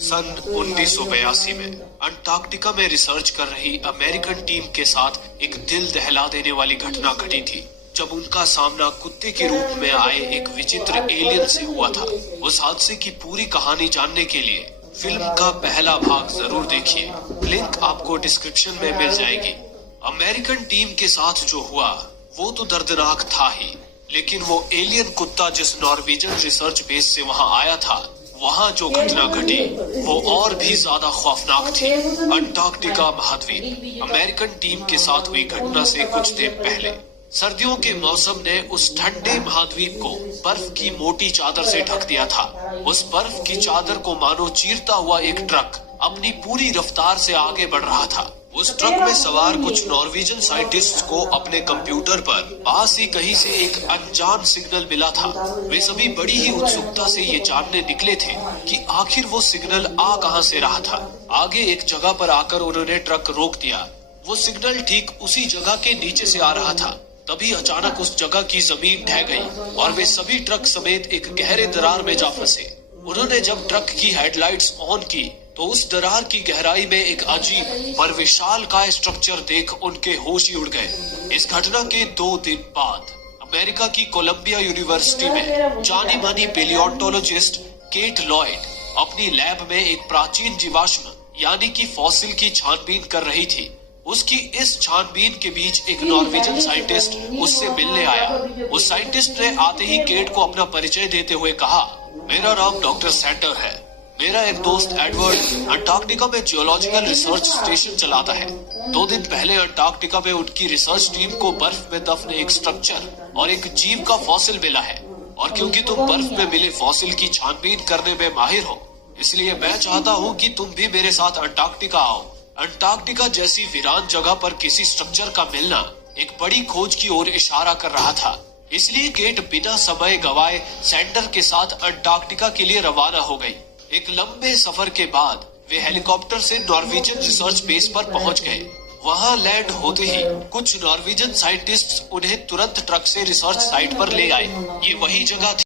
सन 1982 में अंटार्कटिका में रिसर्च कर रही अमेरिकन टीम के साथ एक दिल दहला देने वाली घटना घटी थी, जब उनका सामना कुत्ते के रूप में आए एक विचित्र एलियन से हुआ था। उस हादसे की पूरी कहानी जानने के लिए फिल्म का पहला भाग जरूर देखिए, लिंक आपको डिस्क्रिप्शन में मिल जाएगी। अमेरिकन टीम के साथ जो हुआ वो तो दर्दनाक था ही, लेकिन वो एलियन कुत्ता जिस नॉर्वेजियन रिसर्च बेस से वहां आया था, वहां जो घटना घटी वो और भी ज्यादा खौफनाक थी। अंटार्कटिका महाद्वीप अमेरिकन टीम के साथ हुई घटना से कुछ दिन पहले सर्दियों के मौसम ने उस ठंडे महाद्वीप को बर्फ की मोटी चादर से ढक दिया था। उस बर्फ की चादर को मानो चीरता हुआ एक ट्रक अपनी पूरी रफ्तार से आगे बढ़ रहा था। उस ट्रक में सवार कुछ नॉर्वेजियन साइंटिस्ट्स को अपने कंप्यूटर पर पास ही कहीं से एक अनजान सिग्नल मिला था। वे सभी बड़ी ही उत्सुकता से ये जानने निकले थे कि आखिर वो सिग्नल आ कहां से रहा था। आगे एक जगह पर आकर उन्होंने ट्रक रोक दिया। वो सिग्नल ठीक उसी जगह के नीचे से आ रहा था। तभी अचानक उस जगह की जमीन ढह गई और वे सभी ट्रक समेत एक गहरे दरार में जा फंसे। उन्होंने जब ट्रक की हेडलाइट्स ऑन की तो उस दरार की गहराई में एक अजीब पर विशालकाय स्ट्रक्चर देख उनके होश ही उड़ गए। इस घटना के 2 दिन बाद अमेरिका की कोलंबिया यूनिवर्सिटी में जानी मानी पेलियोंटोलॉजिस्ट केट लॉयड अपनी लैब में एक प्राचीन जीवाश्म यानी कि फॉसिल की छानबीन कर रही थी। उसकी इस छानबीन के बीच एक नॉर्वेजियन साइंटिस्ट उससे मिलने आया। उस साइंटिस्ट ने आते ही केट को अपना परिचय देते हुए कहा, मेरा नाम डॉक्टर सैंडर है। मेरा एक दोस्त एडवर्ड अंटार्कटिका में जियोलॉजिकल रिसर्च स्टेशन चलाता है। 2 दिन पहले अंटार्कटिका में उनकी रिसर्च टीम को बर्फ में दफन एक स्ट्रक्चर और एक जीव का फॉसिल मिला है, और क्योंकि तुम बर्फ में मिले फॉसिल की छानबीन करने में माहिर हो, इसलिए मैं चाहता हूँ कि तुम भी मेरे साथ अंटार्कटिका आओ। अंटार्कटिका जैसी वीरान जगह पर किसी स्ट्रक्चर का मिलना एक बड़ी खोज की ओर इशारा कर रहा था। इसलिए केट बिना समय गवाए सैंडर के साथ अंटार्कटिका के लिए रवाना हो गई। एक लंबे सफर के बाद वे हेलीकॉप्टर से नॉर्वेजियन रिसर्च बेस पर पहुंच गए। वहां लैंड होते ही कुछ नॉर्वेजियन साइंटिस्ट्स उन्हें तुरंत ट्रक से रिसर्च साइट पर ले आए। ये वही जगह थी